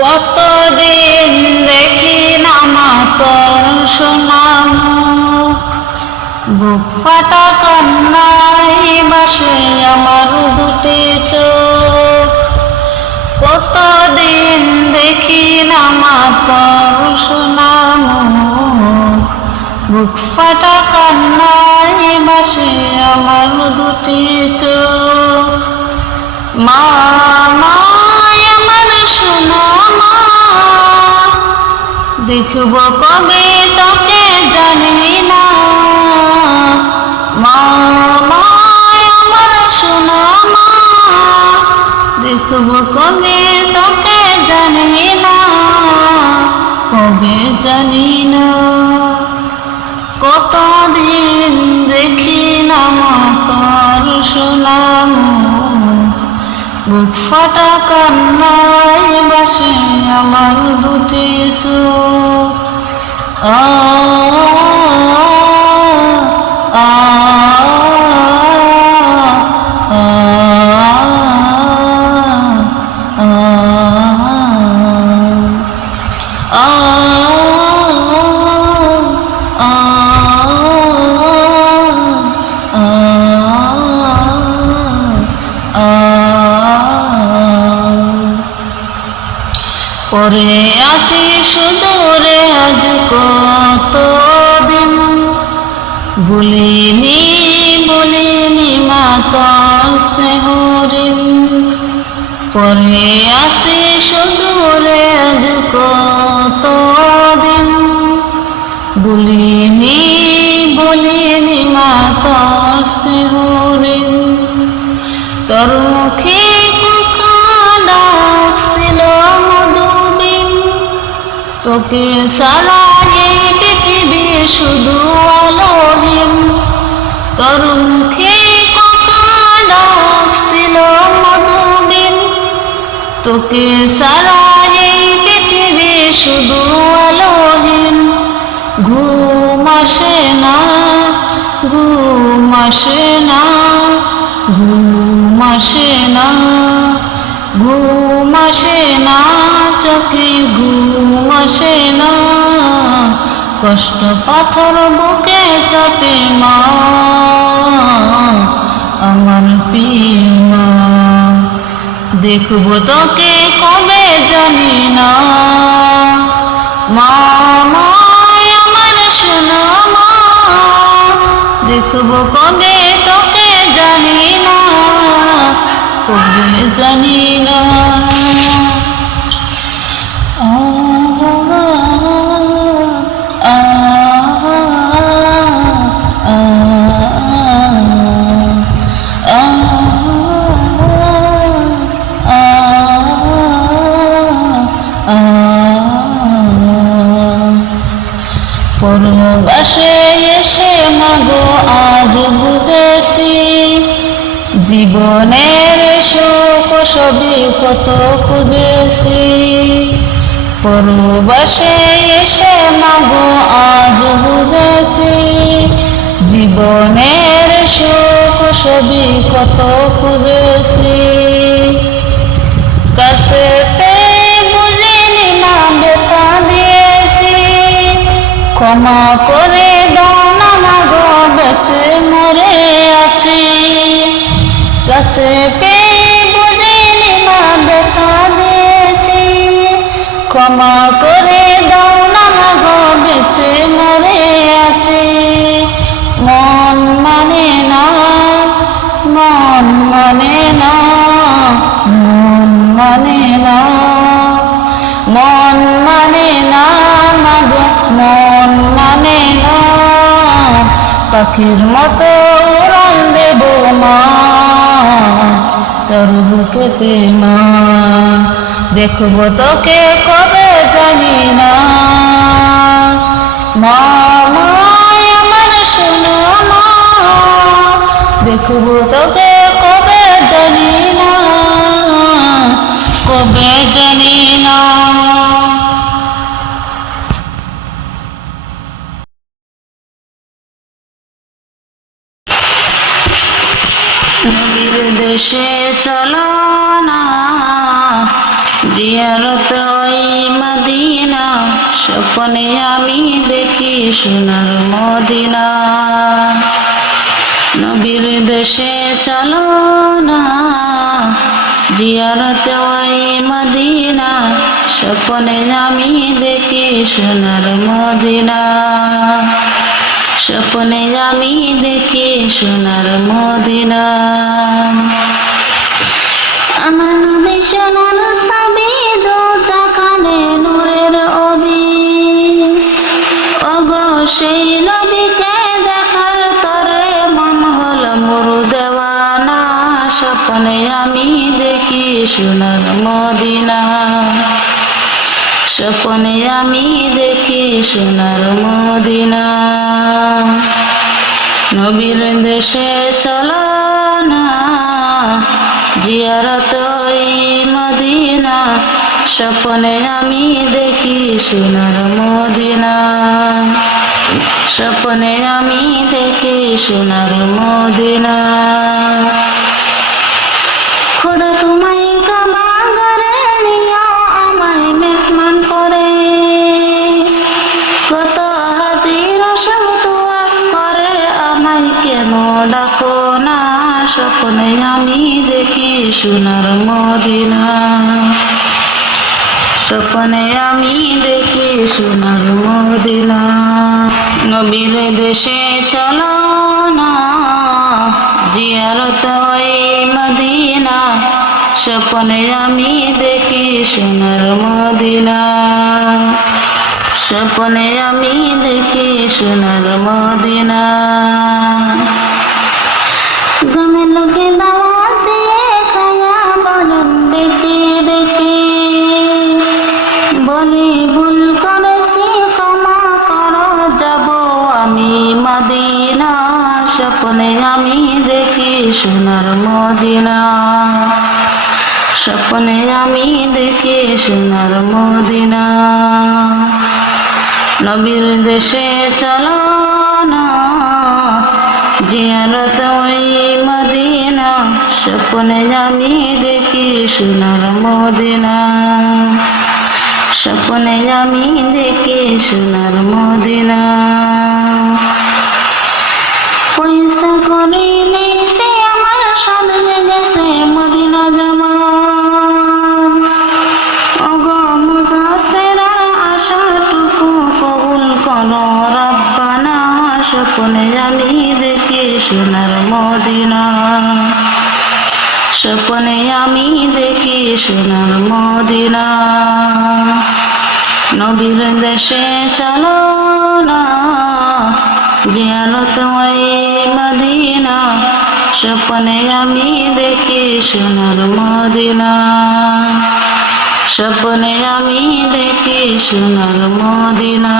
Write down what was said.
কতদিন দেখি না মা তোর সোনা মুখ, বুক ফাটা কান্নায় ভাসে আমার দুটি চোখ। কতদিন দেখি না মা তোর সোনা মুখ, বুক ফাটা কান্নায় ভাসে আমার দুটি চোখ। মা মা আমার সোনা মা, দেখব কবে তোকে জানি না। মা মা আমার সোনা মা, দেখব কবে তোকে জানি না, কবে জানি না। কতদিন দেখি না মা তোর সোনা মুখ, বুক ফাটা কান্নায় ভাসে আমার দুটি চোখ। আ আ পরে আছি সুদূরে আজ কতদিন, বলিনি বলিনি মা তোর স্নেহ ঋণ। পরে আছি সুদূরে আজ কতদিন, বলিনি বলিনি মা তোর স্নেহ ঋণ। তোর মুখে ডাকছিল মধুবিন, তোকে সারা এই পৃথিবী শুধু আলোহীন। তোর মুখে ডাকছিল মধুবিন, তোকে সারা এই পৃথিবী শুধু আলোহীন। ঘুম আসে না ঘুম আসে না ঘুম আসে না, ঘুম আসে না চোখে ঘুম আসে না। কষ্ট পাথর বুকে চাপে মা আমার প্রিয় মা, দেখব তোকে কবে জানি না। মা মা আমার সোনা মা, দেখব কবে তোকে জানি না, কবে জানি না। পরবাসে এসে মাগো আজ বুঝেছি, জীবনের সুখ সবই কত খুঁজেছি। পরবাসে এসে মাগো আজ বুঝেছি, জীবনের সুখ সবই কত খুঁজেছি। কাছে পেয়ে বুঝিনি মা ব্যথা দিয়েছি, ক্ষমা করে দাও না মাগো বেঁচে মরে আছি। কাছে পেয়ে বুঝিনি মা ব্যথা দিয়েছি, ক্ষমা করে দাও না মাগো বেঁচে মরে আছি। মন মানে না মন মানে না মন মানে না মন মানে না মাগো মন মানে না। পাখির মতো উড়াল দেব মা তোর বুকেতে মা, দেখব তোকে কবে জানি না। মা মা আমার সোনা মা, দেখব তোকে কবে জানি না, কবে জানি না। নবীর দেশে চলো না, জিয়ারত জিয়ারত ওই মদিনা, স্বপ্নে আমি দেখি সোনার মদিনা। নবীর দেশে চলো না, জিয়ারত ওই মদিনা, স্বপ্নে আমি দেখি সোনার মদিনা। স্বপ্নে আমি দেখি সোনার মদিনা। আমার নবী সোনার ছবি, দু চাকানে নূরের অবি। ওগো সেই নবীকে দেখার তরে মন হল মোর দেওয়ানা। স্বপ্নে আমি দেখি সোনার মদিনা। স্বপ্নে আমি দেখি সোনার মদিনা। নবীর দেশে চলো না, জিয়ারত ওই মদিনা, স্বপ্নে আমি দেখি সোনার মদিনা। স্বপ্নে আমি দেখি সোনার মদিনা। খোদা তোমায় কাবা ঘরে নিও আমায় মেহমান করে। কত হাজির সব তোয়াফ করে, আমায় কেন ডাকো না। স্বপ্নে আমি দেখি সোনার মদিনা। স্বপ্নে আমি দেখি সোনার মদিনা। নবীর দেশে চলো না, জিয়ারত ওই মদিনা, স্বপ্নে আমি দেখি সোনার মদিনা। স্বপ্নে আমি দেখি সোনার মদিনা। গমে লোকে দাওয়াত দিয়ে খায়া বলেন ডেকে ডেকে, বলি ভুল করেছি ক্ষমা করো, যাব আমি মদিনা। স্বপ্নে আমি দেখি সোনার মদিনা। স্বপ্নে আমি দেখি সোনার মদিনা। নবীর দেশে চলো না, জিয়ারত ওই মদিনা, স্বপ্নে আমি দেখি সোনার মদিনা। স্বপ্নে আমি দেখি সোনার মদিনা। পয়সা করিলে যে আমার সাধে গেছে মদিনা জামা। ওগো মুসাফিরা আশাটুকু কবুল করো রব্বানা। স্বপ্নে আমি দেখি সোনার মদিনা। স্বপ্নে আমি দেখি সোনার মদিনা। নবীর দেশে চলো না, জিয়ারত ওই মদিনা, স্বপ্নে আমি দেখি সোনার মদিনা। স্বপ্নে আমি দেখি সোনার মদিনা।